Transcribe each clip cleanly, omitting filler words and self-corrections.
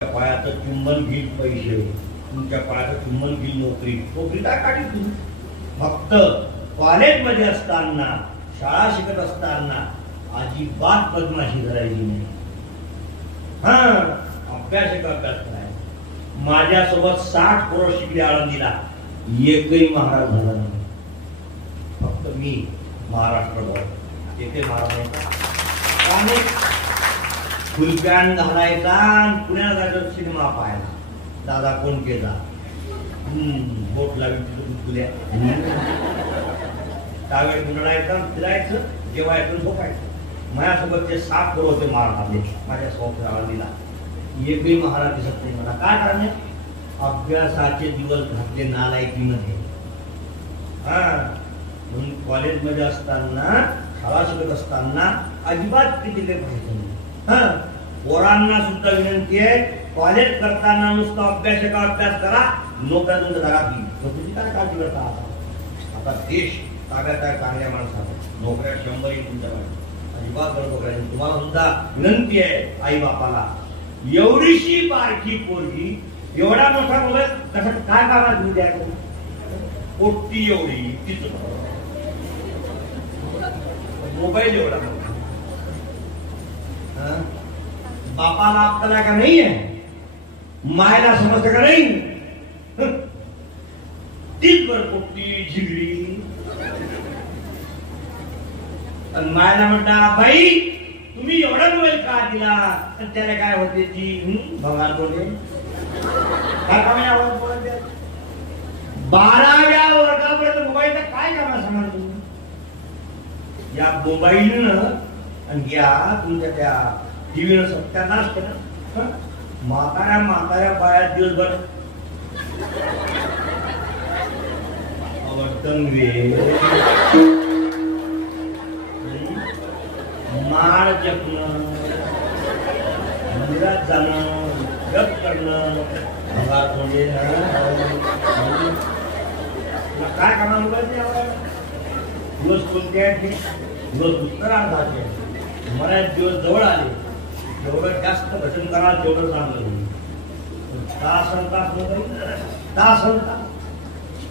पायाचं चुंबन घेईल पैसे, तुमच्या पायाचं चुंबन घेईल नोकरी. नोकरी काय काढली तुम्ही? फक्त कॉलेजमध्ये असताना, शाळा शिकत असताना अजिबात बदमाशी करायची नाही. हा, अभ्यास करायचा. माझ्यासोबत 60 पोरं शिकले आळंदीला, एकही महाराज झाला नाही. फक्त मी महाराष्ट्रभर येथे महाराज फुलपॅन घालायचा, पुण्याला जायचं सिनेमा पाहायला. दादा कोण केला बोट लावून तुल्या त्यावेळी गुंडाळायचा, फिरायचं, जेवायचं, झोपायचं. माझ्यासोबत ते 7 पोरं होते महाराज माझ्यासोबत आळंदीला, एकही महाराज दिसत नाही मला. काय कारण आहे? अभ्यासाचे दिवस घातले नालायकीमध्ये. हा, म्हणून कॉलेजमध्ये असताना, शाळा शिकत असताना अजिबात किती काही पाहिजे नाही. हा, पोरांना सुद्धा विनंती आहे, कॉलेज करताना नुसतं अभ्यास करा, नोकऱ्या तुमच्या घरात येईल. नोकरीची काय काळजी करता? आता देश ताब्यात आहे चांगल्या माणसाला, नोकऱ्या 100 येईल तुमच्याकडे. अजिबात गडबड करायची. तुम्हाला सुद्धा विनंती आहे आई बापाला, एवढीशी बारकी पोरगी एवढा मोठा मोबाईल कसं काय कामात घेऊन द्यायचं? पोट्टी एवढी तिथं मोबाईल एवढा मोठा. बापाला आपल्याला का नाही आहे, मायला समजतं का नाही? तीच बर पोट्टी झिगडी. मायला म्हणता बाई तुम्ही एवढा मोबाईल का दिला? तर त्याला काय होते ती भगवान बोलले काय काम आहे? 12व्या वर्गापर्यंत मोबाईलचा काय काम आहे समजलं तुम्ही? या मोबाईलनं आणि या तुमच्या त्या टीव्हीनं सत्यानाश केलं. म्हाताऱ्या बाया दिवसभर माळ जपणं, मंदिरात जाणं, जप करणं, काय कामा दिवस कोणते आहेत? दिवस उत्तरार्धाचे. मला दिवस जवळ आले, जेवढं जास्त भजन कराल तेवढं चांगलं. तास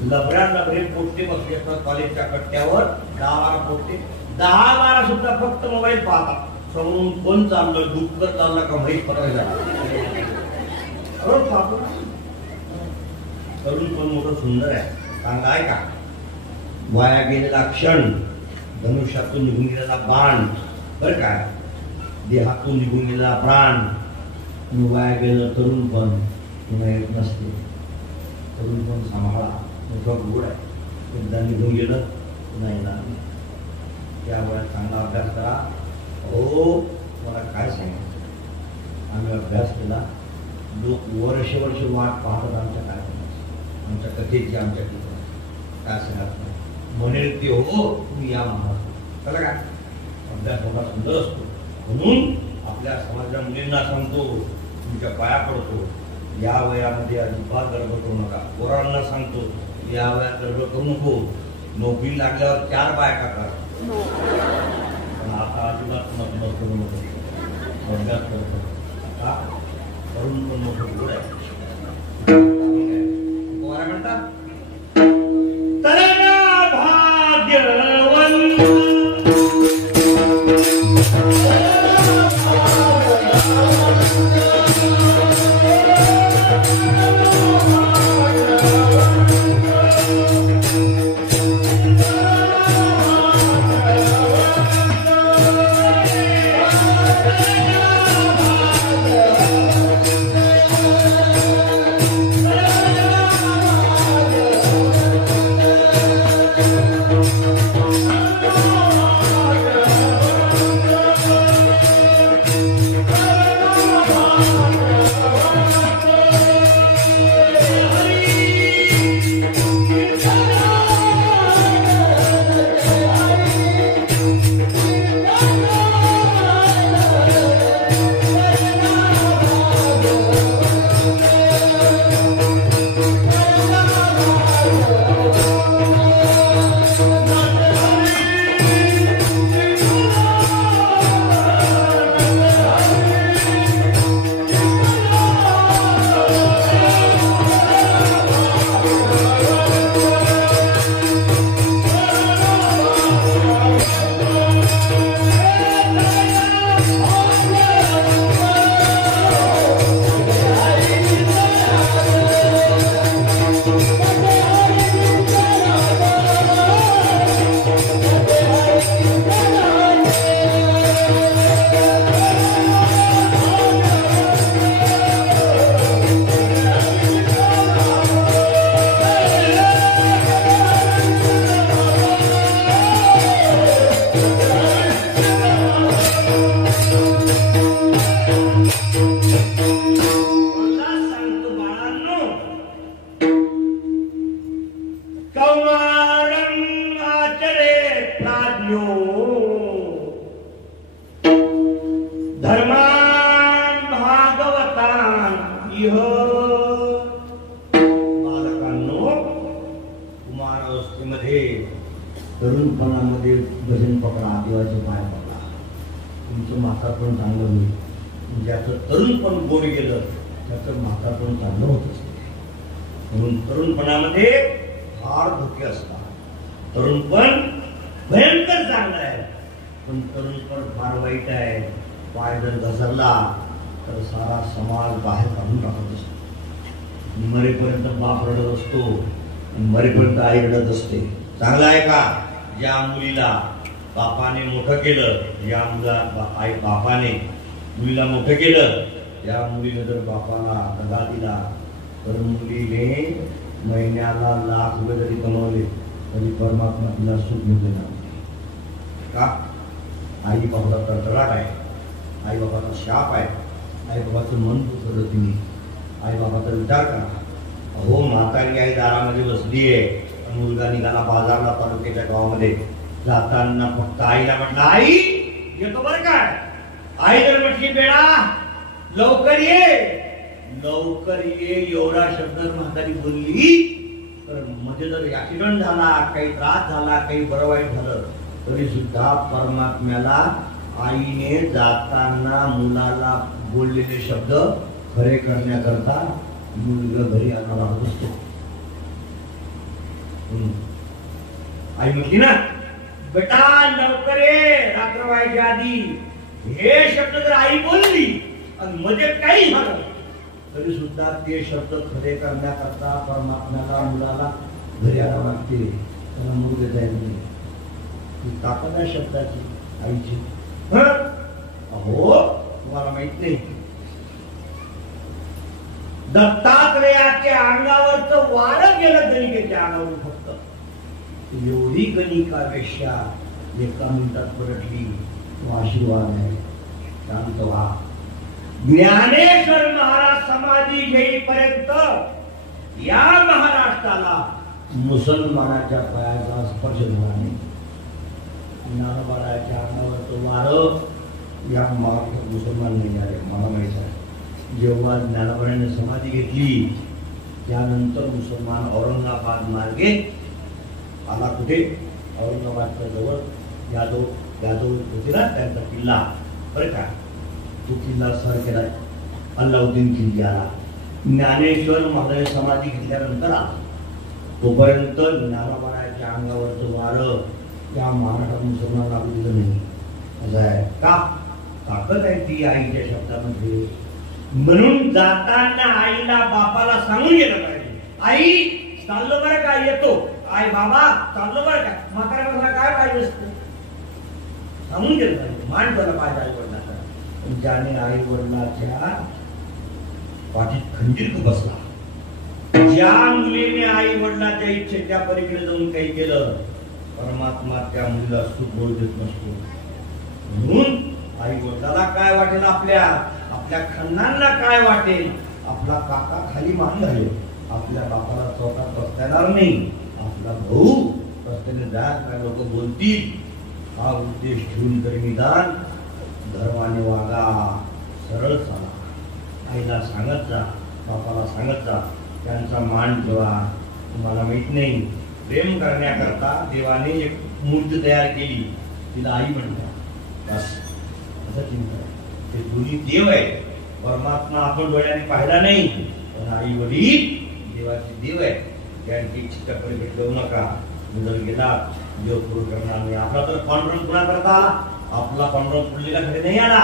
लबऱ्या लबरे पोट्टे बसले असतात कॉलेजच्या कट्ट्यावर. 10-12 पोट्टे, 10-12 सुद्धा फक्त मोबाईल पाहतात. समोरून कोण चाललं, डुक्कर चाललं का माहीत पडायला. तरुण पण मोठं सुंदर आहे. सांगा आहे का? वाया गेलेला क्षण, धनुष्यातून निघून गेलेला बाण, बरं का, देहातून निघून गेलेला प्राण, वाया गेलं तरुण पण येत नसते. तरुण पण सांभाळा, मोठं गोड आहे. एकदा निघून गेलं नाही ना. त्यामुळे चांगला अभ्यास करा. हो, मला काय सांगायचं, आम्ही अभ्यास केला. लोक वर्ष वाट पाहतात आमच्या कार्यक्रमाची, आमच्या कथेची, आमच्या काय सांगत नाही. म्हणेल ते हो तुम्ही या महाराज चला काय. अभ्यास मोठा सुंदर असतो. म्हणून आपल्या समाजाच्या मुलींना सांगतो, तुमच्या पाया पडतो, या वयामध्ये अजिबात गडबड करू नका. पोरांना सांगतो, या वयात गडबड करू नको. नोकरी लागल्यावर 4 बायका करा, पण आता अजिबात मत करू नको. अभ्यास करतो का करून पण मोठं गोड आहे. पोरा म्हणतात इह बालकांनो, कुमारावस्थेमध्ये तरुणपणामध्ये भजन पकडा, देवाचे पाय पकडा, तुमचं म्हातारपण चांगलं होईल. ज्याचं तरुणपण गोड गेलं त्याचं म्हातारपण चांगलं होत असते. म्हणून तरुणपणामध्ये फार धोके असतात. तरुणपण भयंकर चांगलं आहे, पण तरुणपण फार वाईट आहे. पाय जर घसरला तर सारा समाज बाहेर काढून टाकत असतो. मरेपर्यंत बाप रडत असतो, मरेपर्यंत आई रडत असते. चांगलं आहे का? ज्या मुलीला बापाने मोठं केलं, या आई बापाने मुलीला मोठं केलं, या मुलीने जर बापाला दगा दिला तर मुलीने महिन्याला लाख रुपये जरी कमवले तरी परमात्मा तिला सुख मिळते ना. का? आई बाबाचा तडतडाट आहे, आई बाबाचा शाप आहे, आई बाबाचं मन दुखवलं तुम्ही. आई बाबाचा विचार करा. अहो, म्हातारी आई दारामध्ये बसली आहे, मुलगा निघाला बाजारला तालुक्याच्या गावामध्ये. जाताना फक्त आईला म्हटलं, आई येतो बरं काय. आई जर म्हटली, बेडा लवकर ये, लवकर ये एवढा शब्द म्हातारी बोलली तर मध्ये जर ऍक्सिडेंट झाला, काही त्रास झाला, काही बरं वाईट झालं तरी सुद्धा परमात्म्याला आईने जाताना मुलाला बोललेले शब्द खरे करण्याकरता मुलगा घरी आणावा असतो. आई म्हटली ना, बेटा लवकर ये रात्र व्हायच्या आधी. हे शब्द जर आई बोलली आणि मध्ये काही झालं तरी सुद्धा ते शब्द खरे करण्याकरता परमात्म्याला मुलाला घरी आणावं लागते. त्याला मुलगा जायला नाही. ती ताकद आहे शब्दाची, आईची. अहो, तुम्हाला माहित नाही, दत्तात्रयाच्या अंगावरचं वारं गेलं गणिकेच्या अंगावर फक्त. एवढी गणिकापेक्षा एका मिनिटात पलटली. तो आशीर्वाद आहे. शांत व्हा. ज्ञानेश्वर महाराज समाधी घेईपर्यंत या महाराष्ट्राला मुसलमानाच्या पायाचा स्पर्श झाला नाही. ज्ञानोबाच्या अंगावरचं वारं या महाराष्ट्रात मुसलमान नाही आले. मला माहित आहे, जेव्हा ज्ञानोबाने समाधी घेतली त्यानंतर मुसलमान औरंगाबाद मार्गे आला. कुठे? औरंगाबादच्या जवळ यादव होते ना, त्यांचा किल्ला बरं का, तो किल्ला सर केला. अल्लाउद्दीन किल्ली आला. ज्ञानेश्वर महाराज समाधी घेतल्यानंतर आला. तोपर्यंत ज्ञानोबाच्या अंगावरचं वारं त्या महाराष्ट्रात मुसलमान लागू दिलं नाही. असं आहे का? ताकद आहे ती आईच्या शब्दामध्ये. म्हणून जाताना आईला बापाला सांगून गेलं पाहिजे, आई चाललो बरं का, येतो. आई बाबा चाललो बरं का. म्हाताऱ्याला काय पाहिजे असतं सांगून गेलं पाहिजे. मान झालं पाहिजे आई वडिलांना. ज्याने आई वडिलाच्या पाठीत खंजीर बसला, ज्या मुलीने आई वडिलाच्या इच्छेच्या पलीकडे जाऊन काही केलं, परमात्मा त्या मुलीला सुख बोल देत नसतो. म्हणून आई वडिलाला काय वाटेल, आपल्या खंडांना काय वाटेल, आपला काका खाली मान घालेल, आपल्या बापाला चौकात बसता येणार नाही, आपला भाऊ रस्त्याने जात काय लोक बोलतील, हा उद्देश ठेवून तरी निदान धर्माने वागा, सरळ चाला. आईला सांगत जा, बापाला सांगत जा, त्यांचा मान ठेवा. तुम्हाला माहित नाही, प्रेम करण्याकरता देवाने एक मूर्ती तयार केली, तिला आई म्हणतात. बस असं चिंता. ते दोन्ही देव आहे. परमात्मा आपण डोळ्याने पाहिला नाही, पण आई वडील देवाचे देव आहे. त्यांची इच्छा पलीकडे जाऊ नका. जर गेला देव पूर्ण करणार नाही. आपला तर पांडुरंग पुन्हा करता आला, आपला पांडुरंग पुंडलिका घरी नाही आला.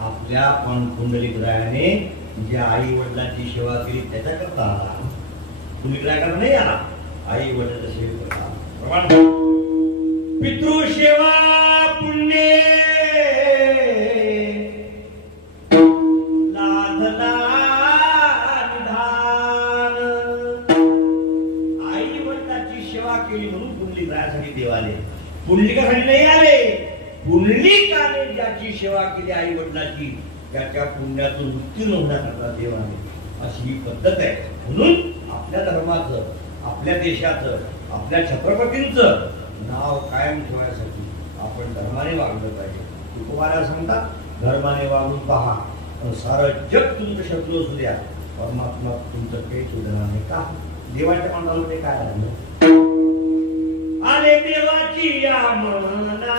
आपल्या पुंडलिकरायाने ज्या आई वडिलांची सेवा केली त्याच्या करता आला. पुंडलिकरायाकडे नाही आला, आई वडिलांच्या सेवेकरता. पितृसेवा पुण्य लाधला निधान. आई वडिलांची सेवा केली म्हणून पुंडलिकरायासाठी देव आले, पुंडलिकासाठी नाही आले. पुंडलिकाने ज्याची सेवा केली आई वडिलांची, त्याच्या पुण्यातून उत्तीर्ण होण्याकरता देवाने अशी ही पद्धत आहे. म्हणून आपल्या धर्माचं, आपल्या देशाचं, आपल्या छत्रपतींचं नाव कायम ठेवण्यासाठी आपण धर्माने वागलं पाहिजे. तुकोबारा सांगतात, धर्माने वागून पहा, पण सारं जग तुमचं शत्रू असू द्या, परमात्मा तुमचं काही सुधारणार नाही का? देवाच्या मनाला काय आहे? आले देवाची या मना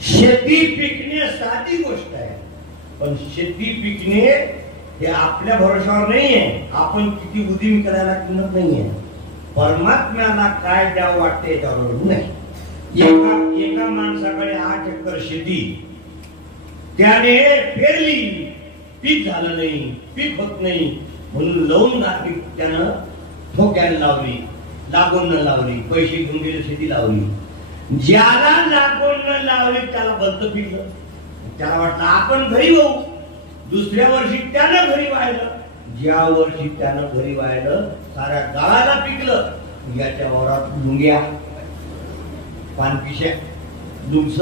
शेती पिकणे साधी गोष्ट आहे, पण शेती पिकणे हे आपल्या भरोशावर नाहीये. आपण किती उदीम करायला किंमत नाहीये. परमात्म्याला काय द्यावं वाटते याच्यावर नाही. एका माणसाकडे 8 एकर शेती, त्याने पेरली, पीक झालं नाही, पीक होत नाही म्हणून लावून पीक त्यानं ठोक्याने लावली, लागून न लावली, पैसे घेऊन गेले, शेती लावली. ज्याला लागून न लावली त्याला भलतं पिकलं. त्याला वाटलं आपण घरी वाहू. दुसऱ्या वर्षी त्यानं घरी वाहिलं. ज्या वर्षी त्यानं घरी वाहिलं साऱ्या गावाला पिकलं. याच्या वावरात लुंग्या, पानपिशा, लुंगस.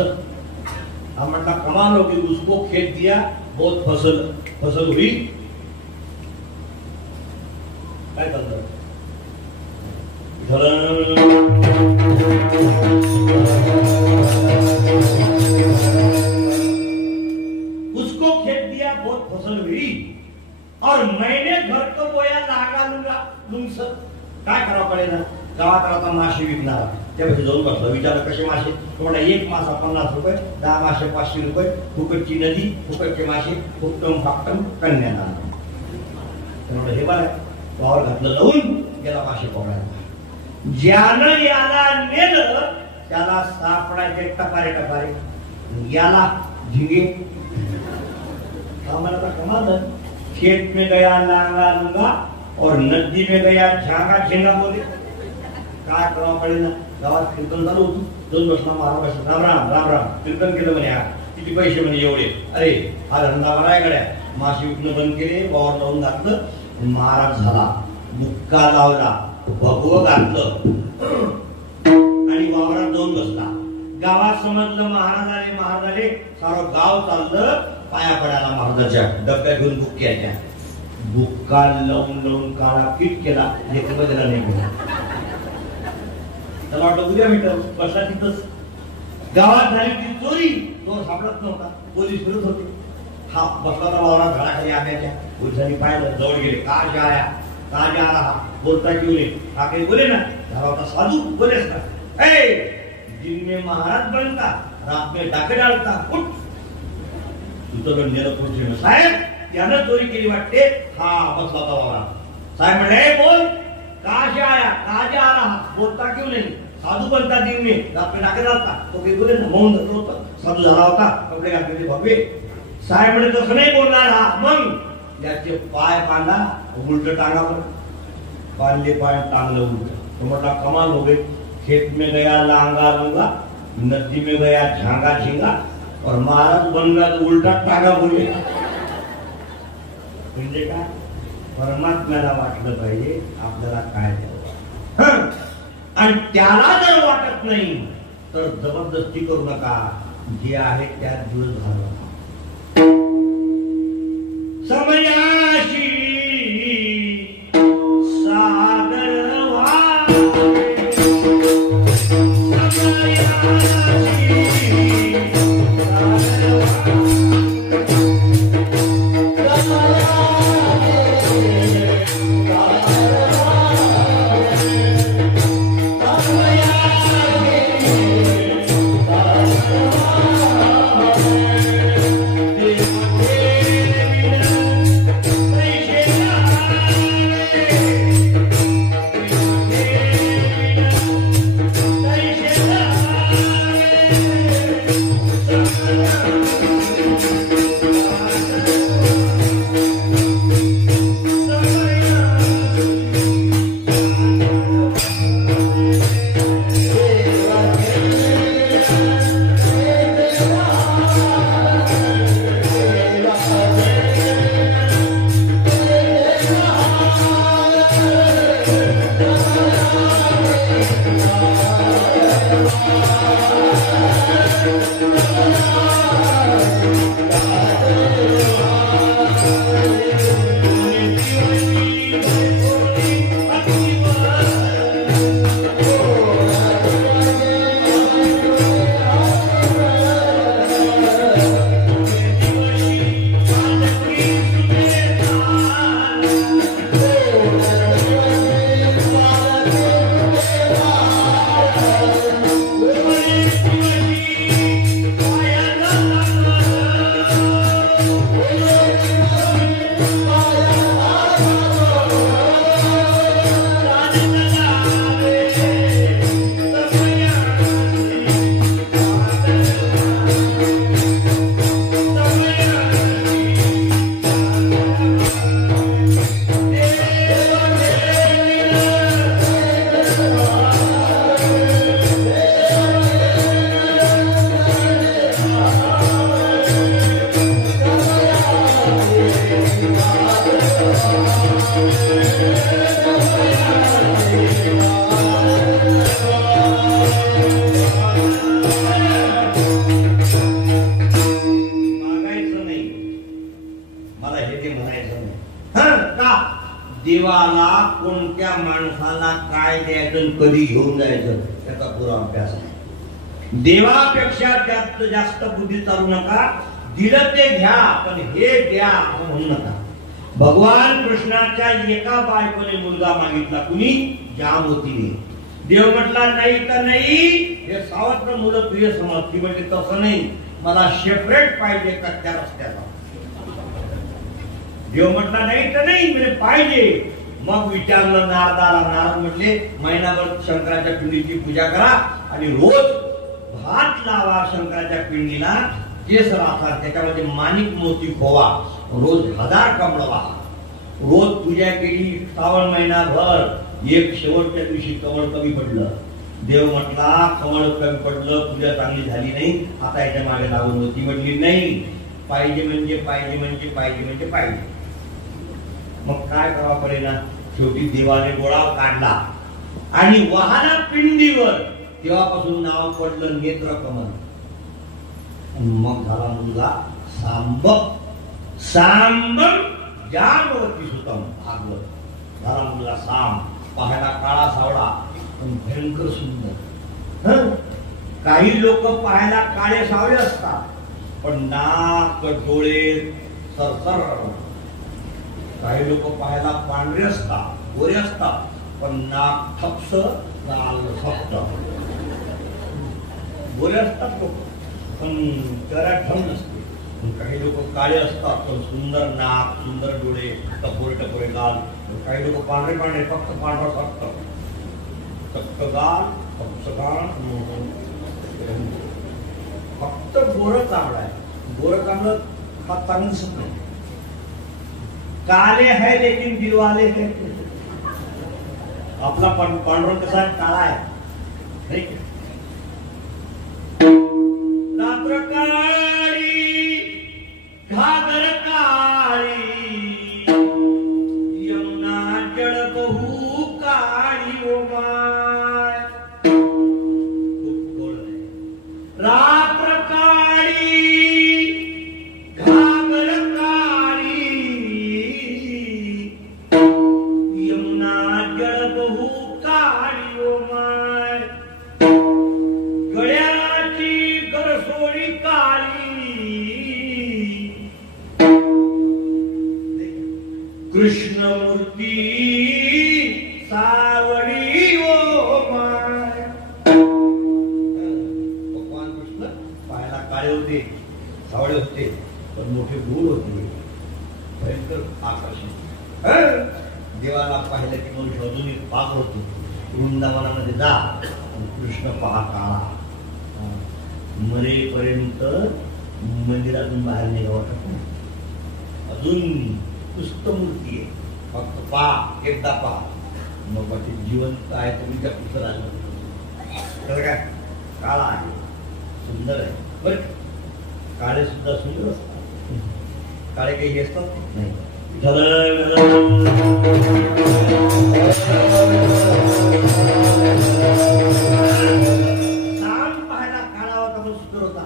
हा म्हटला कमाल हो गई, उसको खेत दिया, बहुत फसल हुई. काय करतो उसको खेत दिया, बहुत फसल हुई और मैंने घर को बोया, लागा लुंगस. काय करावं पडेल ना? गावात आता मासे विकणार, त्यापेक्षा जाऊन बसला, विचारलं कसे मासे? तुम्हाला एक मासा 50 रुपये, 10 मासे 500 रुपये, फुकटची नदी, फुकटचे मासे, फुकटम फाकटम कन्यादान. हे बरं वावर घातलं, लावून गेला मासे पकडायला. ज्यानं याला नेलं त्याला सापडायचे टपारे टपारे, याला झिंगे. हमारा कमाल है. खेत में गया लांगा लुंगा और नदी में गया झांगा झिंगा. बोले काय करावं पडेल ना? गावात कीर्तन चालू होतं, दोन बसला महाराज, राम राम राम राम कीर्तन केलं म्हणे. किती पैसे म्हणे? एवढे. अरे हा धंदा बरा आहे गड्या. मासे विकणं बंद केले, वावर लावून घातलं, महाराज झाला. मुक्का लावला, भगवं घातलं आणि वावरात जाऊन बसला. गावात समजलं महाराज आले, सारं गाव चाललं पाया पडायला महाराजाच्या. डब्या घेऊन बुक्क्याच्या. बुक्का लावून काळा किट केला, लेखमध्ये नाही गेला. त्याला वाटलं उद्या भेटल, बसला तिथंच. गावात झाली ती चोरी, तो सापडत नव्हता, पोलीस फिरत होते. हा बसला तर वावरात घराखाली आम्याच्या. पोलिसांनी पाहिलं, जवळ गेले. का जा रहा, बोलता क्यों नहीं? आके बोले ना, होता साधू बोले ना, दिन में महाराज बनता, रात में डाके डालता, उठ. तुझं नेलं पुढचे साहेब, त्यानं चोरी केली वाटते. हा बसला होता वावरात. साहेब म्हणे, बोल कहां से आया, कहां जा रहा, बोलता क्यों नहीं? साधू बनता दिन में, रात में डाके डालता. तो काही बोले ना, मौन धरलं होतं. साधू झाला होता, कपडे घातलेले भगवे. साहेब म्हणे तसं नाही बोलणार. हा मग याचे पाय बांधा, उलट टांगावर बांधले, पाय टांगलं उलट. तो म्हटला कमाल हो गई. खेत में गया लांगा लुंगा, नदी में गया झांगा झिंगा और महाराज बनला तर उलटा टाका बोलले. म्हणजे काय, परमात्म्याला वाटलं पाहिजे आपल्याला काय द्यावं, आणि त्याला जर वाटत नाही तर जबरदस्ती करू नका. जे आहे त्यात दिवस घालवा. समयाशी सागर वाहे, समयाशी सागर देवाला कोणत्या माणसाला काय द्यायचं कधी घेऊन जायचं त्याचा पुरा अभ्यास आहे. देवापेक्षा जास्त बुद्धी चालू नका. दिलं ते घ्या पण हे द्या म्हणू नका. भगवान कृष्णाच्या एका बायकोने मुलगा मागितला, कुणी, जामवतीने. देव म्हटला नाही तर नाही. हे सावत्र मुलं प्रिय समजती. म्हणजे तसं नाही, मला सेपरेट पाहिजे कच्च्या रस्त्याचा. देव म्हटला नाही तर नाही, म्हणजे पाहिजे. मग विचारलं नारदाला. नारद म्हटले महिनाभर शंकराच्या पिंडीची पूजा करा आणि रोज भात लावा शंकराच्या पिंडीला. केसर आकार त्याच्यामध्ये माणिक मोती खोवा. रोज 1000 कमळवा. रोज पूजा केली. श्रावण महिनाभर. एक शेवटच्या दिवशी कमळ कमी पडलं. देव म्हटला कमळ कमी पडलं, पूजा चांगली झाली नाही, आता याच्या मागे लागून होती. म्हटली नाही, पाहिजे म्हणजे पाहिजे म्हणजे पाहिजे म्हणजे पाहिजे. मग काय करावं पडेल. शेवटी देवाने डोळा काढला आणि वाहना पिंडीवर. तेव्हापासून नाव पडलं नेत्रकमल. मग झाला मुलगा सांब. सांब जामवती सुतम भागवत. झाला मुलगा सांब. पाहायला काळा सावळा पण भयंकर सुंदर. काही लोक पाहायला काळे सावळे असतात पण नाक डोळे सरसर. काही लोक पाहायला पांढरे असतात, गोरे असतात पण नाक थपस, लाल सप्त. गोरे असतात लोक पण जरा ठम नसते. काही लोक काळे असतात पण सुंदर नाक, सुंदर डोळे, टपोरे टपोरे गाल. काही लोक पांढरे पांढरे, फक्त पांढरा फक्त फक्त गाल, फक्त गाल, फक्त गोरं चांगलं आहे. गोरं चांगलं हा चांगलं दिसत नाही. काले है लेकिन दिलवाले है. आपला पांडुरंग कसा काळा आहे. रात्र काळ कृष्णमूर्ती सावळी ओ माय. भगवान कृष्ण पायाला काळे होते, सावळे होते, पण मोठे गोड होते, भयंकर आकर्षित. देवाला पाहिलं की मनुष्य अजूनही पाक होतो. वृंदावनामध्ये जा, कृष्ण पहा काळा, मरेपर्यंत मंदिरातून बाहेर निघावं टाकून. अजून पुस्त मूर्ती आहे, फक्त पहा, एकदा पहा, मग बाकी जिवंत आहे तुम्ही त्या पुस्तकाला तर काय काळा आहे, सुंदर आहे. बरं, काळे सुद्धा सुंदर असतात, काळे काही असतात नाही. पाहायला काळा होता तो सुंदर होता.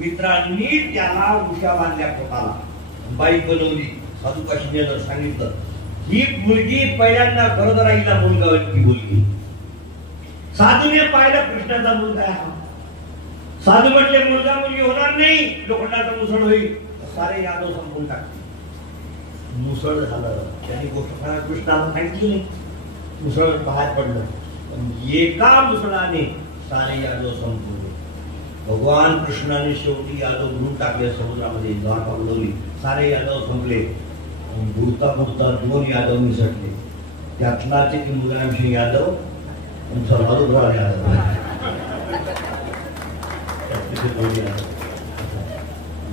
मित्रांनी त्याला उशा बांधल्या पोटाला, बाई बनवली. साधू काशीने सांगितलं ही मुलगी पहिल्यांदा खरोदर आईला मुलगा बोलली. साधूने पाहिलं कृष्णाचा मुलगा आहे हा. साधू म्हटले मुलगा मुलगी होणार नाही, लोखंडाचा मुसळ होईल. सारे यादव संपून टाकले. मुसळ झालं, त्यांनी गोष्ट कृष्णाला सांगितली नाही. मुसळ बाहेर पडलं, पण एका मुसळाने सारे यादव संपले. भगवान कृष्णाने शेवटी यादव बुडून टाकले समुद्रामध्ये, द्वारका बुडवली, सारे यादव संपले. बुडता बुडता 2 यादव निसटले. त्यातलाच एक मुलांशी यादव लालू यादव.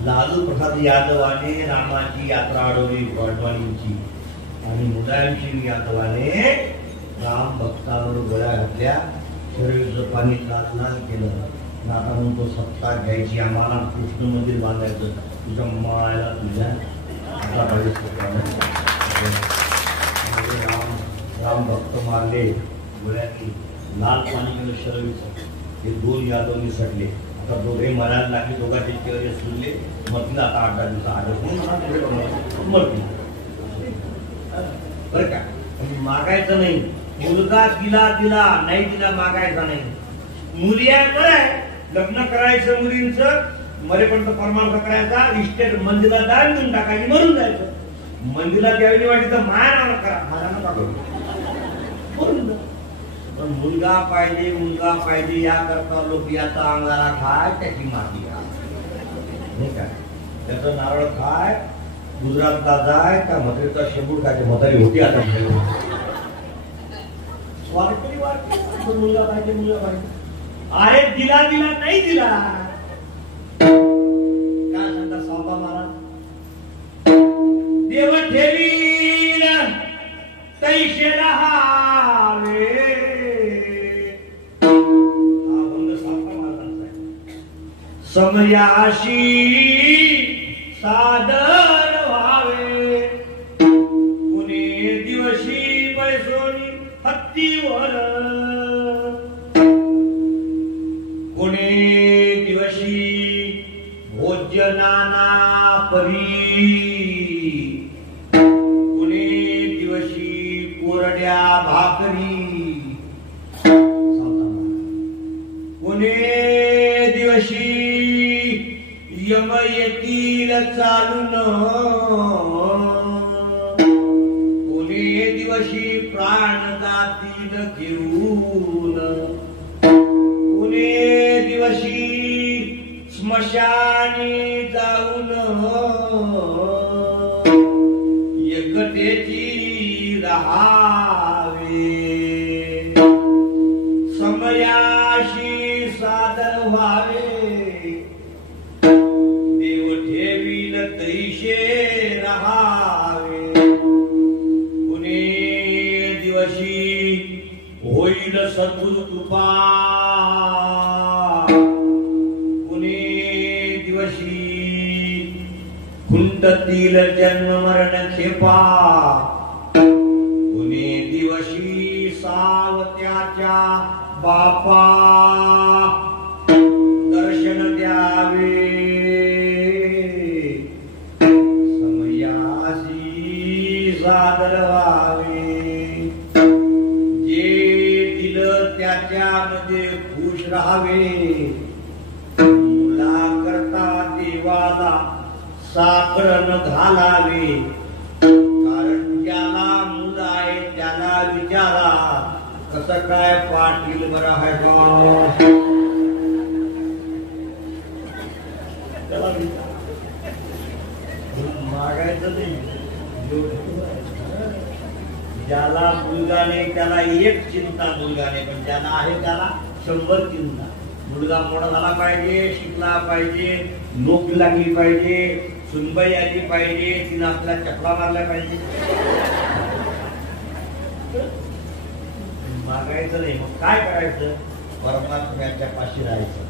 लालू प्रसाद यादवाने रामाची यात्रा अडवली वाढवाणींची, आणि मुलायमसिंग यादवाने राम भक्तावर गोळ्या घातल्या, शरीराचं पाणी लाल केलं. आता म्हणतो सत्ता घ्यायची आम्हाला, कृष्ण मंदिर बांधायचं, तुझ्या मायला तुझ्या राम भक्त मारले गोळ्यानी, लाल पाणी केलं शरीराचं. हे 2 यादव निसटले. आता दोघे मरायला लागले, दोघांचे चेहरे सुरले. म्हटलं आता 8-10 दिवस मरतील. बरं का, मागायचं नाही. मुलगा दिला नाही दिला मागायचा नाही. मुली आहे, लग्न करायचं मुलींचं, मरेपर्यंत परमार्थ करायचा, इस्टेट मंदिराला दान देऊन टाकायची, मरून जायचं. मंदिराला द्यावी वाटली तर माया नाव करा, माझ्या नाव मरून जा. पण मुलगा पाहिजे या करता लोक याचा अंगारा खाय, त्याची माती खा, नाही काय, त्याचं नारळ खाय, गुजरातला जाय, त्या म्हातारीचा शेंबूड खायचे. म्हातारी होती आता मुलगा पाहिजे. अरे दिला नाही दिला, काय सांगता सावता महाराज, देव ठेवी तैसे रहावे. हा बंद सावता महाराजांचा आहे. समयाशी सादर व्हावे, कुणी दिवशी पैसोनी हत्तीवर, कोणी दिवशी भोजनाना परी, कोणी दिवशी कोरड्या भाकरी, कोणी दिवशी यम येतील चालून, कोणी दिवशी प्राण जातील घेऊन, दिवशी स्मशानी जाऊन, एकटेची राहावे. समयाशी सादर व्हावे, देव ठेवील तैसे राहावे. कुणी दिवशी होईल सद्गुरु कृपा, खुंटतील जन्म मरण खेपा, कुणी दिवशी सावत्याच्या बापा दर्शन द्यावे. समयासी सादर व्हावे, जे दिलं त्याच्यामध्ये खुश राहावे. मुला करता देवाला साखर न घालावे, कारण ज्या विचारा कसं काय पाटील बरं आहे का मागायचं नाही. ज्याला मुलगा नाही त्याला एक चिंता मुलगा नाही, पण ज्याला आहे त्याला 100 चिंता. मुलगा मोठा झाला पाहिजे, शिकला पाहिजे, नोकरी लागली पाहिजे, सुनबाई आली पाहिजे, तिनं आपल्या चपला मारल्या पाहिजे. मागायचं नाही. मग काय करायचं? परमात्म्याच्या पाशी राहायचं.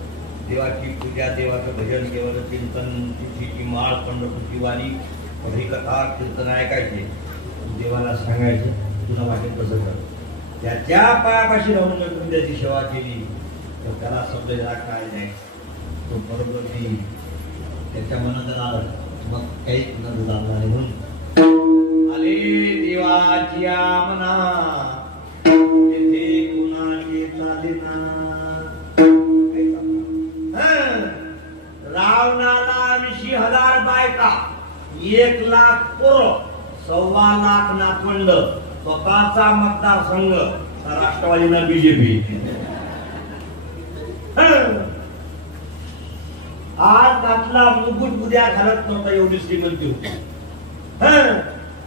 देवाची पूजा, देवाचं भजन, देवाचं चिंतन, तिथीची माळ, पंढरपूरची वारी, कथा, कीर्तन ऐकायचे. देवाला सांगायचं तुला वाटेल कसं कर. त्याच्या पायापाशी राहून तुम्ही त्याची सेवा केली तर त्याला शब्द काय नाही, तो बरोबर ती त्याच्या मनात आलं मग काही न जाणार नाही. म्हणून आले देवाची मना तेथे कुणाची चाले ना. रावणाला 80,000 बायका, 1 लाख पोरं, 1.25 लाख नातवंड, स्वतःचा मतदारसंघ राष्ट्रवादीना बीजेपी. आज आपला मुकुट उद्या घालत नव्हता, एवढी श्रीमंती होती.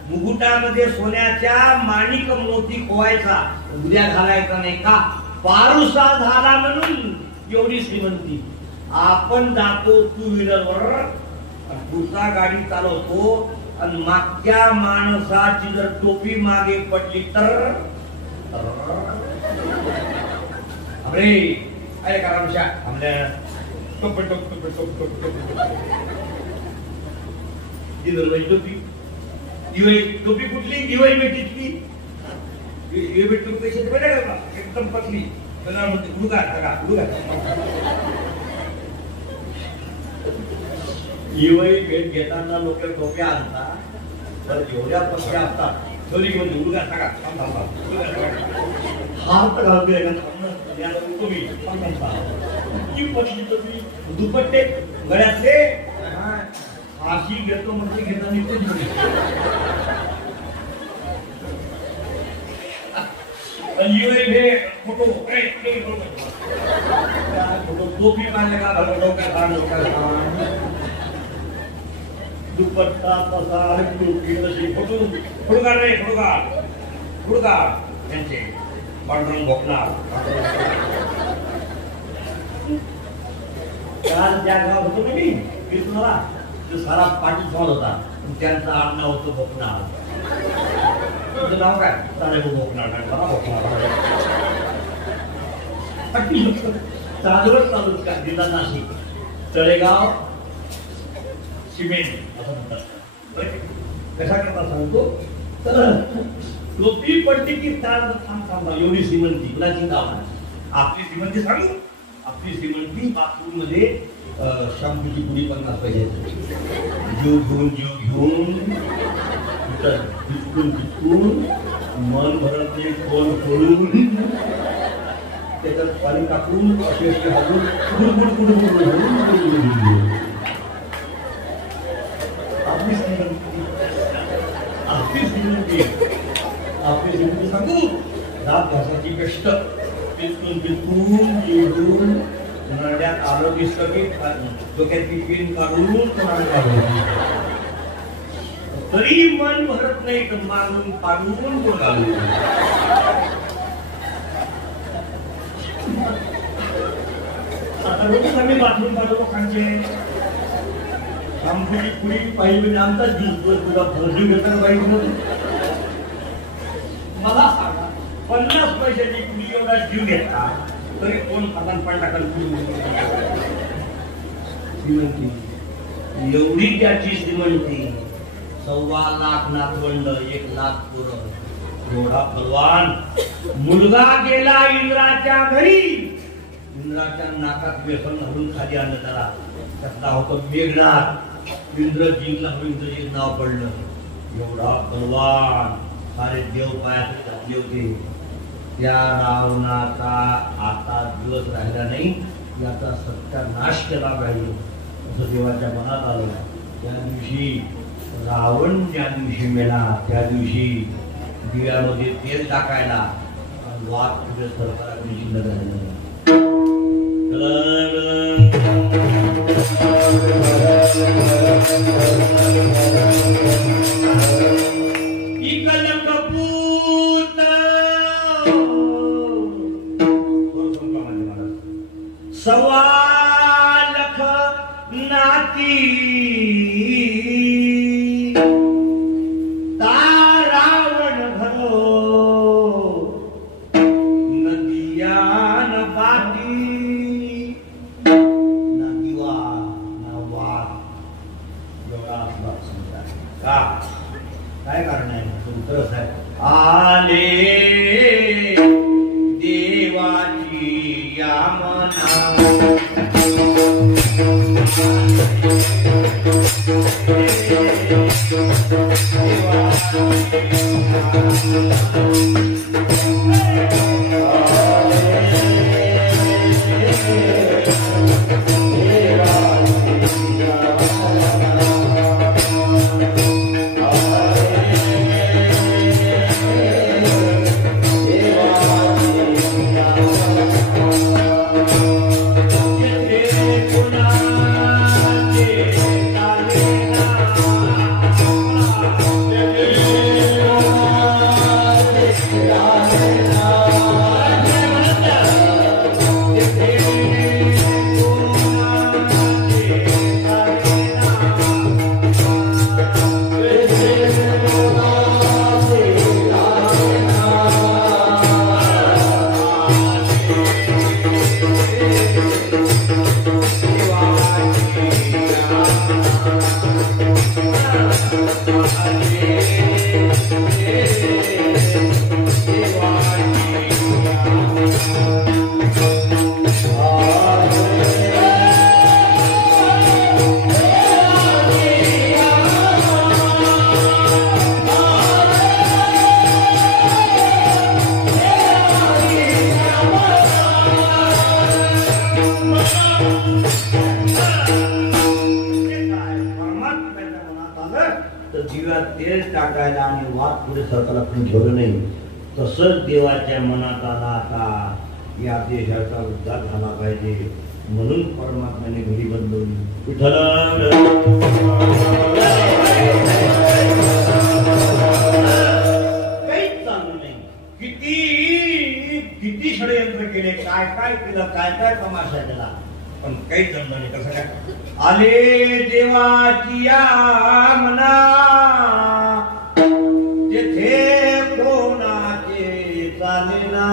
मुकुटामध्ये सोन्याच्या माणिक मोती खोवायचा, उद्या घालायचा नाही का, पारुसा झाला म्हणून एवढी श्रीमंती. आपण जातो 2 व्हीलरवर, पुढचा गाडी चालवतो आणि मागच्या माणसाची जर टोपी मागे पडली तर अरे काय करामशा आमल्या टोप टोप टोप टोप टोप टोपी टोपी कुठली दिवाळी भेटीतली भेटून पैसे एकदम पटली उडगा दिवाळी भेट घेताना लोक टोप्या आणतात तर एवढ्या पत्र्या असतात दोन्ही म्हणजे उडगा टाका हात घालतोय तुम्ही दुपट्टे गळ्यातले फाशी घेतो म्हणजे घेता निघतो. फोटो टोपी मारले का दुपट्टा तसा टोपी तशी फोटो फुडगार रे फुडगार त्यांचे पांढरून भोकणार. काल ज्या गावात होतो मी कीर्तनाला सारा पाटील समाज होता, त्यांचं आडनाव होतं भोकणार. तुझं नाव काय? भोकणार. चालूच का जिल्हा नाशिक, तळेगाव सिमेंट असं म्हणतात. कशा करता सांगतो तर टोपी पडली की थांब एवढी श्रीमंती कुणाची गाव आपली श्रीमंती सांगू. आपली श्रीमंती बाथरूम मध्ये शॅम्पूची पुडी 50 पैसे जीव घेऊन मन भरत नाही खोल खोलून त्याच्यात पाणी टाकून असे हालून आपली श्रीमंती सांगू. रात घासाची कष्ट पिचकून येऊन नड्यात आलं दिसतं की डोक्याची पिन काढून तरी मन भरत नाही तर मागून पाडून कोण घालून. आता रोज आम्ही बाथरूम पाठवतो खांचे आमची पुढी पाहिजे आमचा जीव तुला भरजू घेतात बाई. मला सांगा 50 पैशाची पुढी एवढा जीव घेतला तरी कोण खातान पण टाकल. श्रीमंती एवढी त्याची श्रीमंती 1.25 लाख नातवंड 1 लाख पोरं, एवढा बलवान. मुलगा गेला इंद्राच्या घरी, इंद्राच्या नाकात व्यसन घालून खाली आणलं त्याला. त्यातला होतो मेघनाथ. इंद्रजीला इंद्रजीत नाव पडलं. एवढा बलवान सारे देव पायात घातले होते. त्या रावणाचा आता दिवस राहिला नाही, याचा सत्यानाश केला पाहिजे असं देवाच्या मनात आलं. त्या दिवशी रावण ज्या दिवशी मेला त्या दिवशी दिव्यामध्ये तेल टाकायला वाद पुढे सरकारला कोणी जिल्हा झालेलं सवा लख नाती तारावण भरो नदियान बाती नदीवा नवाद एवढा असला समजा का काय कारण आहे उत्तर आहे आले देवाची यामना टाकायला आणि वाद पुढे सरकारला कोणी ठेवलं नाही तसंच देवाच्या मनात आला आता या देशाचा उद्धार झाला पाहिजे म्हणून परमात्म्याने घडी बदलवली विठ्ठल काहीच चालू नाही किती षडयंत्र केले काय काय केलं काय काय तमाशा केला पण काही जमलं नाही कसं काय आले देवाची या मना तेथे कोणाचे चालेना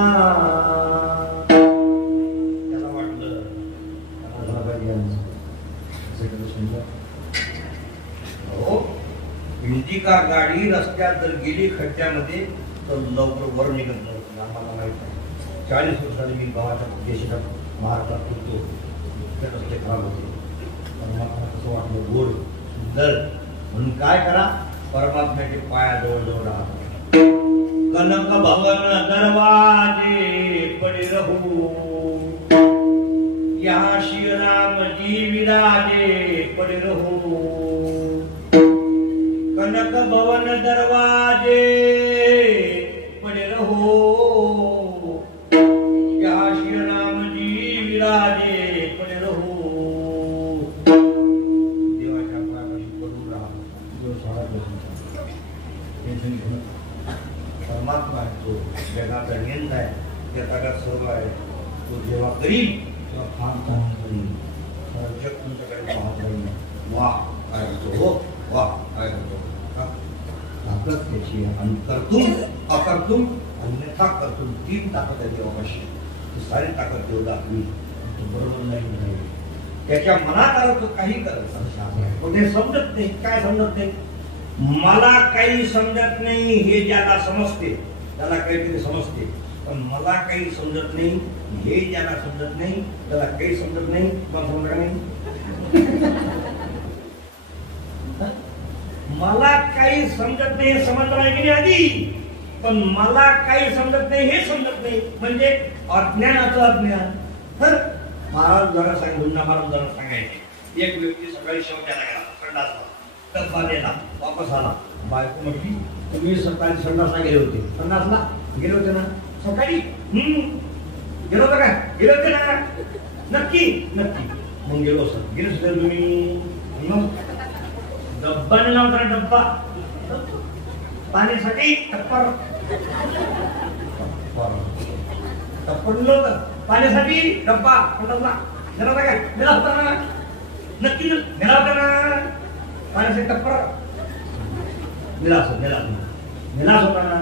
त्याला वाटलं हो इंडिका गाडी रस्त्यात जर गेली खड्ड्यामध्ये तर लवकर वर निघत नव्हतं आम्हाला माहित आहे 40 वर्षांनी मी गावाच्या देशात महाराष्ट्रात फिरतो रस्ते खराब होते परमात्मा कसं वाटलं गोड सुंदर म्हणून काय करा परमात्म्याचे पायाजवळ जवळ राहतो कनक भवन दरवाजे पडे रहू यहाँ श्री राम जी विराजे पडे रहू कनक भवन दरवाजे पडे रहू यहाँ श्री राम जी विराजे परमात्मा आहे तो जगाचा नियंता आहे त्याचा सर्व आहे तो जेव्हा करील तेव्हा फार चांगलं करील जग तुमच्याकडे पाहत राहील वाह काय होतो हो वाह काय होतो ताकद त्याची आणि कर्तुम अकर्तुम अन्यथा कर्तुम 3 ताकद आहे देवापाशी ती सारी ताकद देव दाखवी बरोबर नाही त्याच्या मनात आलं तो काही करत पण ते समजत नाही काय समजत नाही मला काही समजत नाही हे ज्याला समजते त्याला काहीतरी समजते पण मला काही समजत नाही हे ज्याला समजत नाही त्याला काही समजत नाही मला समजत नाही मला काही समजत नाही हे समजलं नाही आधी पण मला काही समजत नाही हे समजत नाही म्हणजे अज्ञानाचं अज्ञान तर महाराज जरा सांगून महाराज जरा सांगायचे एक व्यक्ती सकाळी शौचाला गेला संडासला डब्बा दिला, वापस आला. बायको म्हटली तुम्ही सकाळी संडासला गेले होते. संडासला गेले होते ना सकाळी? गेलो होतं का? गेले होते ना? नक्की नक्की. मग गेलो सर. गेलो सर तुम्ही? डब्बा नेला होता. डब्बा पाण्यासाठी टप्पर होतं. पाण्यासाठी डब्बा संडासला नेला होता काय? नेला होता ना? नक्की नेला होता ना? पाण्यासाठी टप्पर नेला होता ना?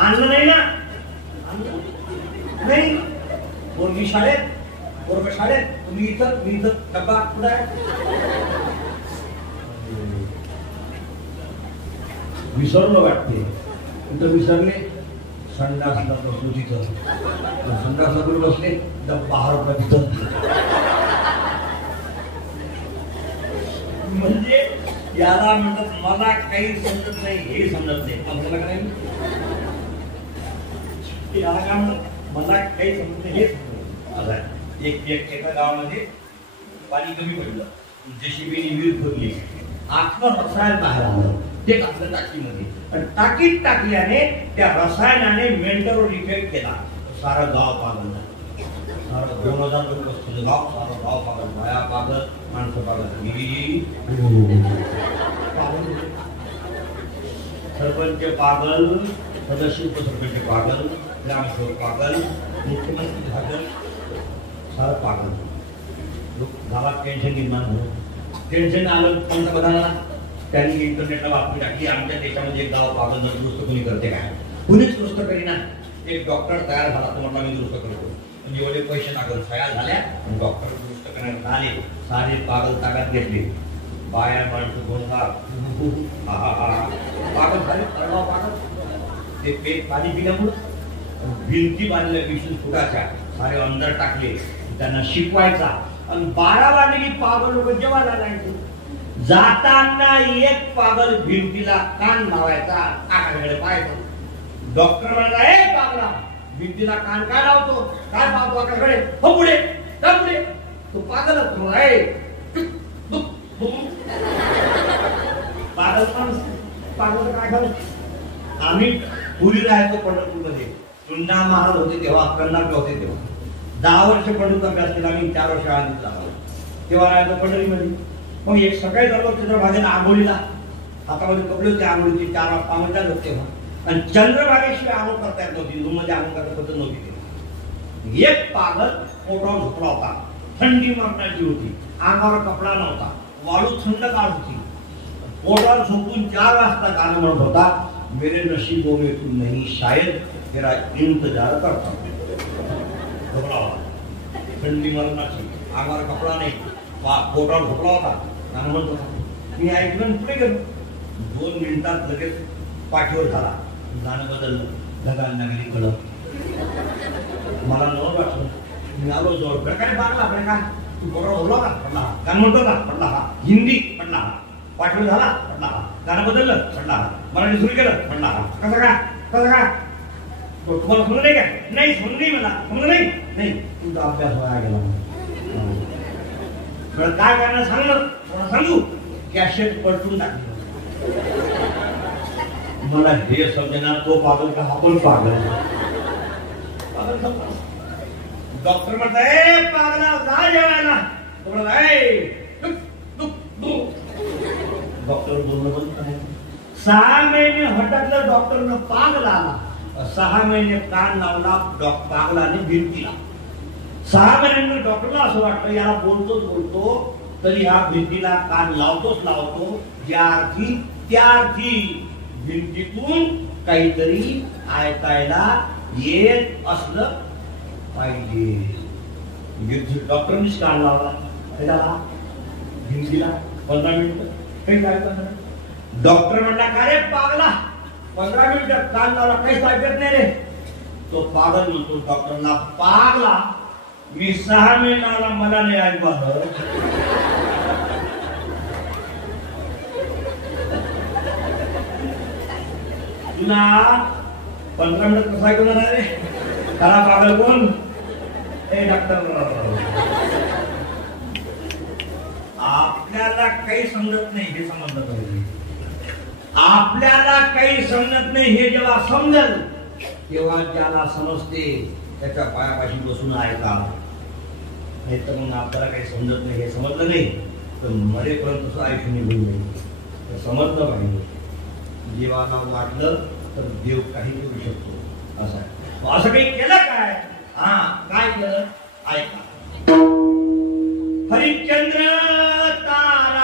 आणलं नाही ना? नाही. पोरगी शाळेत, पोरग शाळेत, तुम्ही इथं, मी इथं. डब्बा कुठं आहे? विसरलो वाटते. कुठं विसरले? संडासला बसलो तिथं. संडासला कुठे बसले? डब्बा हरपला तिथं. म्हणजे याला म्हणतात मला काही समजत नाही, हे समजत नाही. आपल्याला काय याला काय म्हणतात मला काही समजत नाही, हे समजत नाही. एका गावामध्ये पाणी कमी पडलं. जेसीबीने विहीर खोदली. आतलं रसायन बाहेर आलं. ते टाकलं टाकीमध्ये. आणि टाकीत टाकल्याने त्या रसायनाने मेंटलवर इफेक्ट केला. सारं गाव पागल झालं. सारं 2000 लोक बसलेलं गाव, सारं गाव पागल. बाया पागल, माणसं पागल. सरपंच पागल, सदस्य उपसरपंच पागल, ग्रामसेवक पागल, मुख्यमंत्री पागल, सारं पागल. गावात टेन्शन निर्माण झालं. टेन्शन आलं पंतप्रधानाला. त्यांनी इंटरनेटला बातमी टाकली आमच्या देशामध्ये एक गाव पागल दुरुस्त कोणी करते काय? कुणीच दुरुस्त करीना. एक डॉक्टर तयार झाला, तो म्हटला मी दुरुस्त करतो. म्हणजे एवढे पैसे लागल, सह्या झाल्या, डॉक्टर दुरुस्त करण्यात आले. सारे पागल ताब्यात घेतले. बाया माणसं गोंगार, पागल झाले. पागल ते पेट पाणी पिल्यामुळं भिंती बांधल्या 20 फुटाच्या, सारे अंदर टाकले. त्यांना शिकवायचा. आणि 12 वाजली पागल लोक जेवायला जायचे. जाताना एक पागल भिंतीला कान लावायचा, कानाकडे पाहायचं. डॉक्टर म्हणाला ए पागला, भिंतीला कान काय लावतो? काय पाहतो आकाशाकडे? हो पुढे, जा पुढे. तो पागल आहे. पागल माणूस, पागल काय झालं? आम्ही पुरी राहायचो पंढरपूरमध्ये. तुंडा महाराज होते तेव्हा, कर्नाटक होते तेव्हा. 10 वर्ष पंढरपूर अभ्यास केला आम्ही. 4 वर्ष आधी लागलो तेव्हा राहायचो पंढरीमध्ये. मग एक सकाळी चाललो चंद्रभागेला आंघोळीला. हातामध्ये कपडे होते आंघोळीचे. 4 वाजता आंघोळीला होते तेव्हा. आणि चंद्रभागेशिवाय आंघोळ करता येत नव्हती. रूममध्ये आंघोळ करता पद्धत नव्हती. एक पागल पोटावर झोपला होता. थंडी मारण्याची होती. अंगावर कपडा नव्हता. वाळू थंड काळ होती. पोटावर झोपून 4 वाजता गाणं म्हणत होता, मेरे नशीबों में तू नहीं, शायद तेरा इंतजार करता. झोपला होता. थंडी मरणाची. अंगावर कपडा नाही. पोटावर झोपला होता. गाणं म्हणत होता. मी ऐकलं पुढे गेलो. 2 मिनिटात लगेच पाठीवर झाला. गाणं बदललं. ढगाल नगरी कळ. मला नवं वाटलं. मी आलो जवळ. प्रकारे पागला आपल्या काय? तू पोटावर झोपला होता? पडला हा. गाणं म्हणतो का? पडला हा. हिंदी पडला हा. पाठीवर झाला? पडला हा. गाणं बदललं? पडला हा. मराठी सुरू केलं? पडला हा. कसं काय? कसं काय? तुम्हाला समजलं नाही काय? नाही समजलं नाही. मला समजलं नाही. नाही तुमचा अभ्यास व्हायला गेला. काय करणार सांगलं? कोणा सांगू? कॅशेट पलटून टाकली. मला हे समजेना तो पागल का हा पण पागल. डॉक्टर म्हणताय पागला जा जेवायला. डॉक्टर बोलणं बंद करायचं. 6 महिने हटकलं डॉक्टरनं पागला आला. 6 महिने कान लावला पागलाने भिंतीला. 6 महिन्यानंतर डॉक्टरला असं वाटतं याला बोलतो तरी हा भिंतीला कान लावतोच लावतो. ज्या अर्थी त्या अर्थी भिंतीतून काहीतरी ऐकायला येत असलं पाहिजे. डॉक्टरनीच कान लावला त्याला भिंतीला 15 मिनिटं काही ऐकत नाही. डॉक्टर म्हणला का रे पागला 15 मिनिटं कान लावला काहीच ऐकत नाही रे. तो पागल म्हणतो डॉक्टरला पागला मी 6 महिन्याला मला नाही ऐकू आलं. तुला 15 मिनिट कसं ऐकून रे? त्याला पागल कोण? हे डॉक्टर. आपल्याला काही समजत नाही हे समजलं पाहिजे. आपल्याला काही समजत नाही हे जेव्हा समजल तेव्हा ज्याला समजते त्याच्या पायापाशी बसून ऐका. नाही तर मग आपल्याला काही समजत नाही हे समजलं नाही तर मरेपर्यंत असं आयुष्य निघून जाईल. तर समजलं पाहिजे. जीवाला वाटलं तर देव काही करू शकतो असं आहे. असं काही केलं काय? काय केलं ऐका. हरिश्चंद्र तारा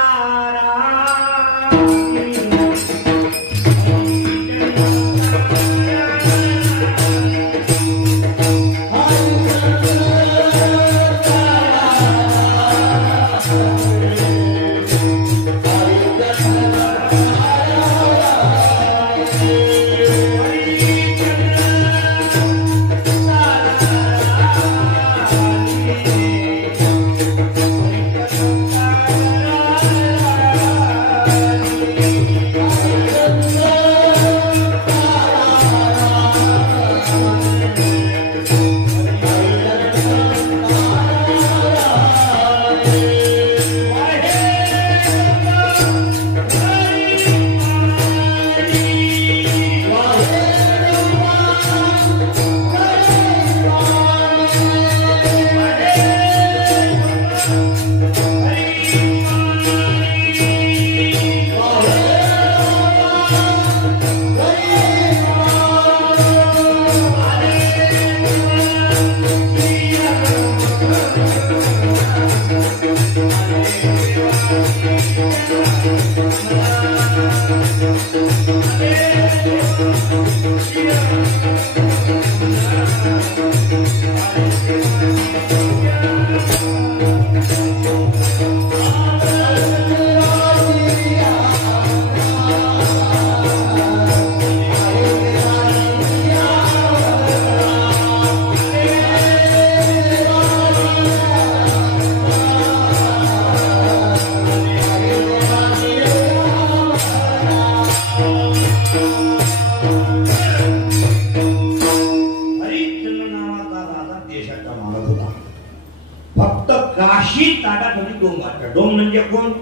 डोम म्हणजे कोण?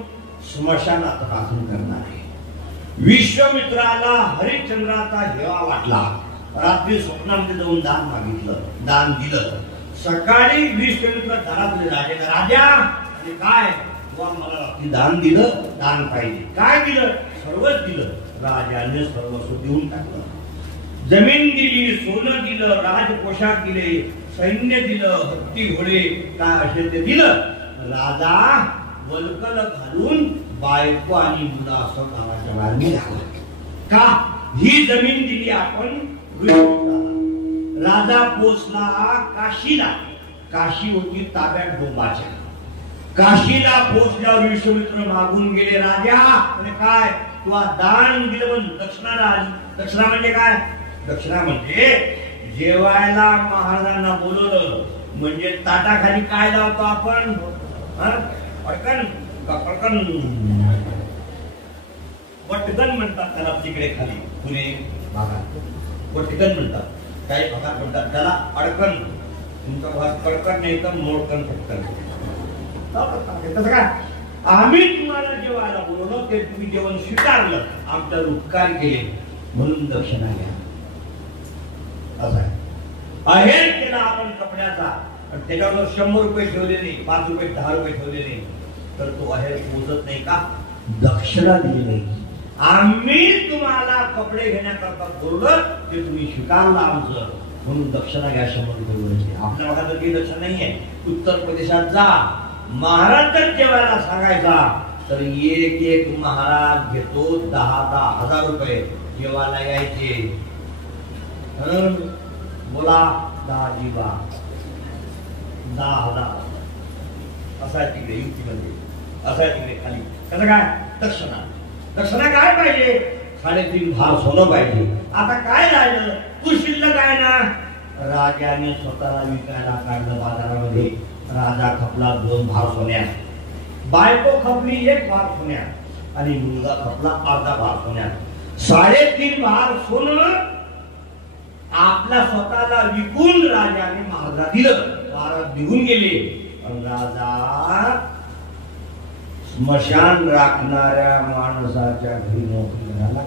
स्मशानात राखण करणारे. विश्वामित्राला हरिश्चंद्राचा हेवा वाटला. रात्री स्वप्नामध्ये जाऊन दान मागितलं, दान दिलं. सकाळी विश्वामित्र दारात राजाला, राजा आणि काय मला रात्री दान दिलं, दान पाहिजे. काय दिलं? सर्वच दिलं. राजाने सर्वस्व देऊन टाकलं. जमीन दिली, सोनं दिलं, राजपोशाख दिले, सैन्य दिलं, हत्ती घोडे काय असेल ते दिलं. राजा वल्कल घालून बायको आणि मुला असं गावाच्या बाहेर निघाला. का? ही जमीन दिली आपण राजा पोचला काशीला. काशी होती ताब्यात डोंबाच्या. काशीला पोचल्यावर विश्वामित्र मागून गेले, राजा आणि काय तुला दान दिलं म्हणून दक्षिणा आली. दक्षिणा म्हणजे काय? दक्षिणा म्हणजे जेवायला महाराजांना बोलवलं म्हणजे ताटाखाली काय लावतो आपण? पटकन वटकन म्हणतात त्याला तिकडे खाली पुणे भागात वटकन म्हणतात. काही भागात म्हणतात त्याला अडकण. तुमचा भाग पडकन नाही तर मोडकन पटकन. तसं काय? आम्ही तुम्हाला जेवायला बोलवलं ते तुम्ही जेवण स्वीकारलं, आमच्यावर उपकार केले म्हणून दक्षिणा घ्या. असं आहे. अहेर केला आपण कपड्याचा त्याच्यावर 100 रुपये ठेवले नाही, 5 रुपये 10 रुपये ठेवले नाही तर तो अहेर पोचत नाही का? दक्षिणा दिली नाही. आम्ही तुम्हाला कपडे घेण्याकरता बोलवलं ते तुम्ही स्वीकारलं आमचं म्हणून दक्षिणा घ्या 100 रुपये. आपल्या भागात काही दक्षिणा नाहीये. उत्तर प्रदेशात जा, महाराज जर जेवायला सांगायचा तर एक एक महाराज घेतो 10-10 हजार रुपये जेवायला यायचे. बोला 10 जीवा 10,000 असा आहे तिकडे युतीमध्ये. असं आहे तिकडे खाली. कसं काय? दक्षिणा. दक्षिणा काय पाहिजे? 3.5 भार सोनं पाहिजे. आता काय राहिलं? तू शिल्लक आहे ना. राजाने स्वतःला विकायला काढलं बाजारामध्ये. राजा खपला 2 भार सोन्या, बायको खपली 1 भार सोन्या आणि मुलगा खपला अर्धा भार सोन्या. 3.5 भार सोनं आपल्या स्वतःला विकून राजाने महाराजाला दिलं. महाराज निघून गेले. राजा स्मशान राखणाऱ्या माणसाच्या घरी नोकरी झाला.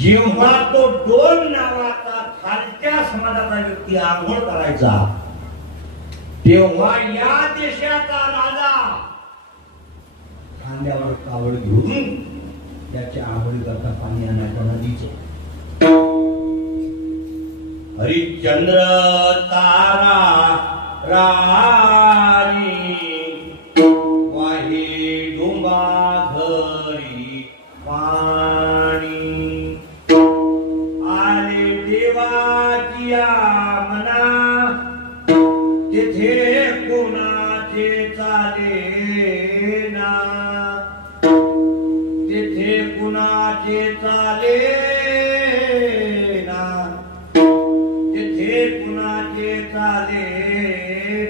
जेव्हा तो डोल नावाचा खालच्या समाजाचा व्यक्ती आंघोळ करायचा, तेव्हा या देशाचा राजा खांद्यावर कावड घेऊन त्याच्या आंघोळी करता पाणी आणायचं नदीचं. हरिश्चंद्र तारा राणी वाहे डोंबा घरी पाणी, आले देवाची मना तिथे कोणाचे चाले ना, तिथे कुणाचे चाले ना, तिथे कुणाचे चाले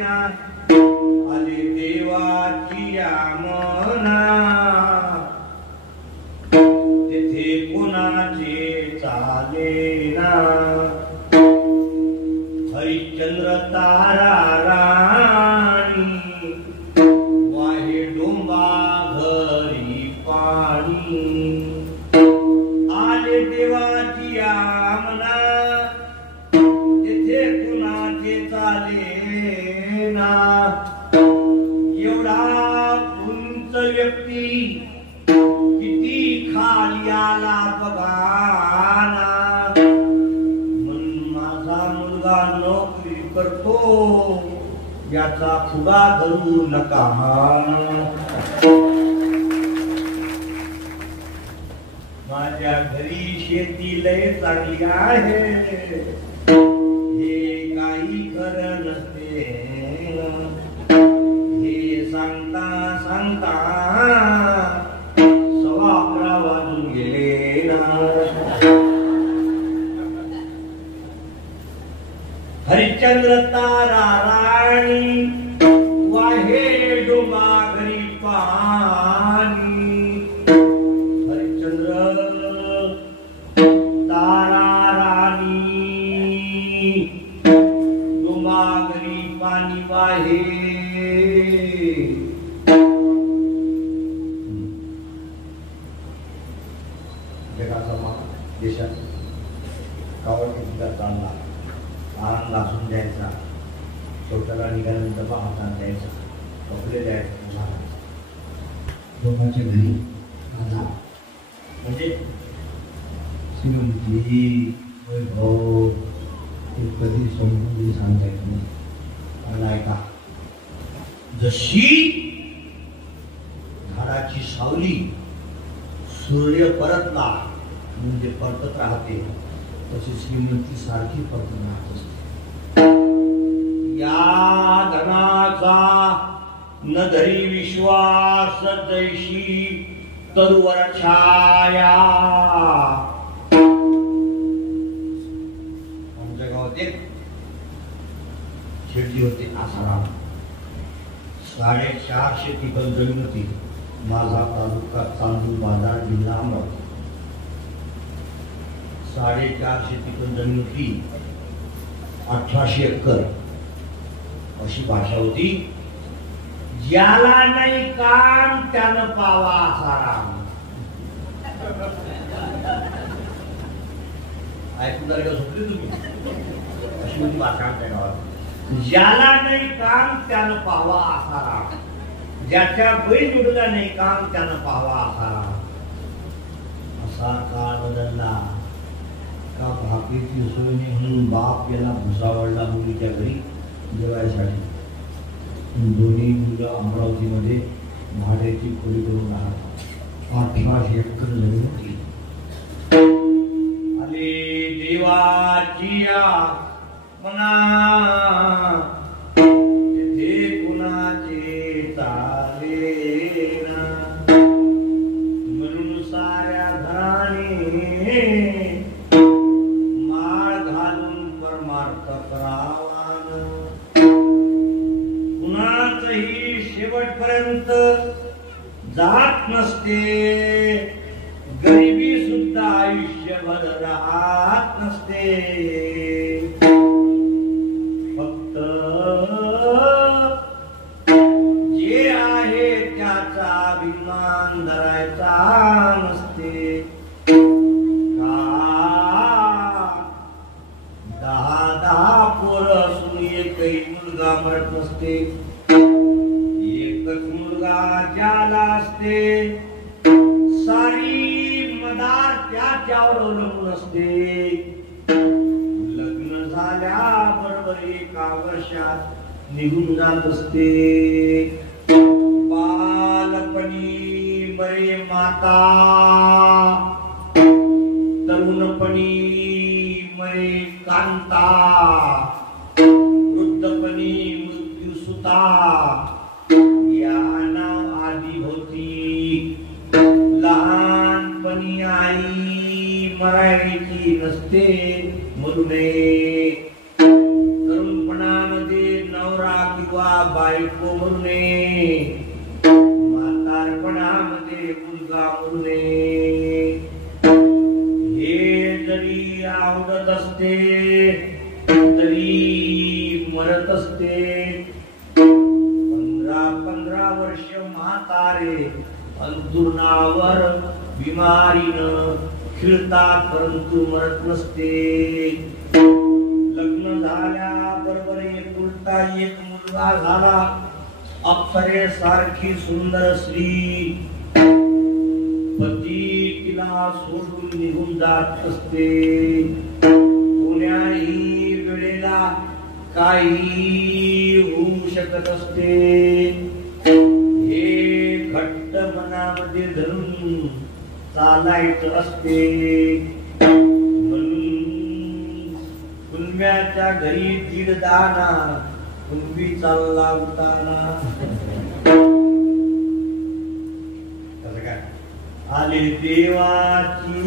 ना, आले देवाची मना तिथे कुणाचे चाले ना. हरिश्चंद्र तारा राणी वाहे डोंबा घरी पाणी, आले देवाची मना तिथे कुणाचे चाले ना. एवढा उंच व्यक्ती किती खाली आला बघाना. माझा मुलगा नोकरी करतो याचा फुगा धरू नका. माझ्या घरी शेती लय चांगली आहे, हे काही खरं नसते. हे सांगता सांगता 11:15 वाजून गेले ना. हरिश्चंद्र तारा राणी वाहे डोंबा घरी पाणी, हरिश्चंद्र तारा राणी डोंबा घरी पाणी वाहे. जगाचा देशात कावड चालला, आराम घासून द्यायचा, शौचाला निघाल्यानंतर हातात द्यायचा, कपडे द्यायचा. लोकांच्या घरी आला म्हणजे श्रीमंती वैभव हे कधी समजून सांगता येत नाही. मला ऐका, जशी झाडाची सावली सूर्य परतला म्हणजे परतत राहते, तशी श्रीमंती सारखी परतत राहत असते. या धनाचा न धरी विश्वास जैशी तरुवर छाया. आमच्या गावात एक शेती होती आसाराम, 450 ठिकाण जमीन होती. माझा तालुका चांदूर बाजार जिल्हा अमरावती. 450 ठिकाण जमीन होती, 1800 एकर अशी भाषा होती. ज्याला नाही काम त्यानं पावा आसाराम. ऐकून जर का झोपली तुम्ही, अशी होती भाषा आमच्या गावात. ज्याला नाही काम त्यानं पावा आसाराम, ज्याच्या बैल जोडला नाही काम त्यानं पावा आसाराम. असा काळ बदलला का भाकरीची सोय नाही म्हणून बाप याला भुसावळला मुलीच्या घरी जेवायसाठी. दोन्ही मुलं अमरावतीमध्ये भाड्याची खोली करून राहतात. 1800 एकर जमीन होती. आले देवाची मना तिथे कुणाचे चाले ना, म्हणून साऱ्या घराने माळ घालून परमार्थ करावा. कुणाचही शेवटपर्यंत जात नसते, गरिबी सुद्धा आयुष्यभर राहत नसते. फक्त याचा अभिमान धरायचा नसते दहा दहा पोरं असून एकही मुलगा मरत नसते एकच मुलगा ज्याला असते सारी मदार त्याच्यावर अवलंबून असते लग्न झाल्याबरोबर एका वर्षात निघून जात असते बालपणी मरे माता तरुणपणी मरे कांता वृद्धपणी मृत्यू सुता या नाव आधी होती लहानपणी आई मरायची नसते मरू नये तरुणपणामध्ये नवरा किंवा बायको मरू नये म्हातारपणामध्ये मुलगा मरू नये हे जरी आवडत असते तरी मरत असते 15 वर्ष म्हातारे अंतुरणावर बिमारीनं खिळतात परंतु मरत नसते लग्न झाल्याबरोबर एकुलता एक मुलगा झाला अप्सरेसारखी सुंदर स्त्री पती तिला सोडून निघून जात असते कोण्याही वेळेला काही होऊ शकत असते हे घट्ट मनामध्ये धरून चालायचं असते म्हणून कुणब्याच्या घरी दीड दाना कुणबी चालला उताना आले देवाची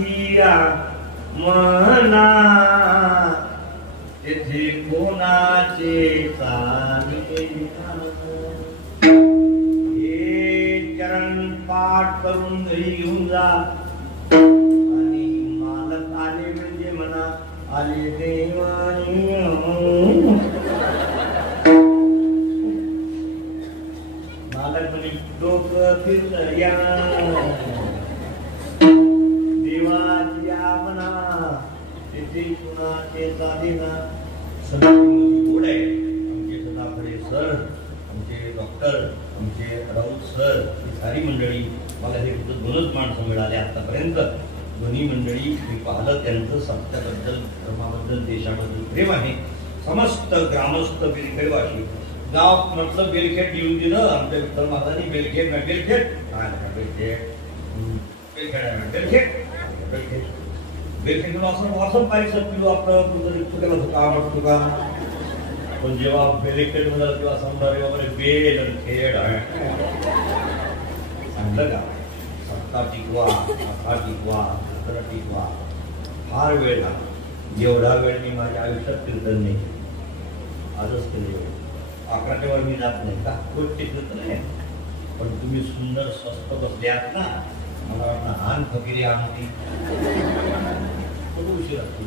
मना तेथे कोणाचे चाले हे चरण पाठ करून घरी घेऊन जा आणि मालक आले म्हणजे म्हणा आले देवानी मालक म्हणे डोकं फिरलं या देवाची म्हणा तेथे कुणाचे चालेना गोड आहे आमचे सदाफळे सर आमचे डॉक्टर आमचे राऊत सर ही सारी मंडळी मला हे फक्त 2च माणसं मिळाले आतापर्यंत दोन्ही मंडळी मी पाहिलं त्यांचं सत्याबद्दल धर्माबद्दल देशाबद्दल प्रेम आहे समस्त ग्रामस्थ बेलखेडवासी गाव म्हटलं बेलखेड येऊन दिलं आमच्या विठ्ठल महाराजांनी बेलखेड बेलखेड असं पाहिजे पिलो आपलं तुला धोका म्हटतो का पण जेव्हा बेलखेड मध्ये किंवा समजा वगैरे बेलखेड सांगलं का सत्ता टिकवा अखा टिकवा टिकवा फार वेळ लागला एवढा वेळ मी माझ्या आयुष्यात कीर्तन नाही आजच केले 11च्या वर मी जात नाही का खूप टिकत नाही पण तुम्ही सुंदर स्वस्त बसले आहात ना मला वाटतं हान फकिरी आमची खूप उशीर असतो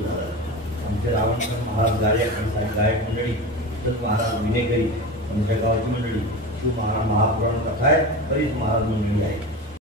आमचे रावणकर महाराज गायक आणि गायक मंडळी तसंच महाराज विनेकरी आमच्या गावाची मंडळी शिव महाराज महापुराण कथा आहे बरीच महाराज मंडळी आहे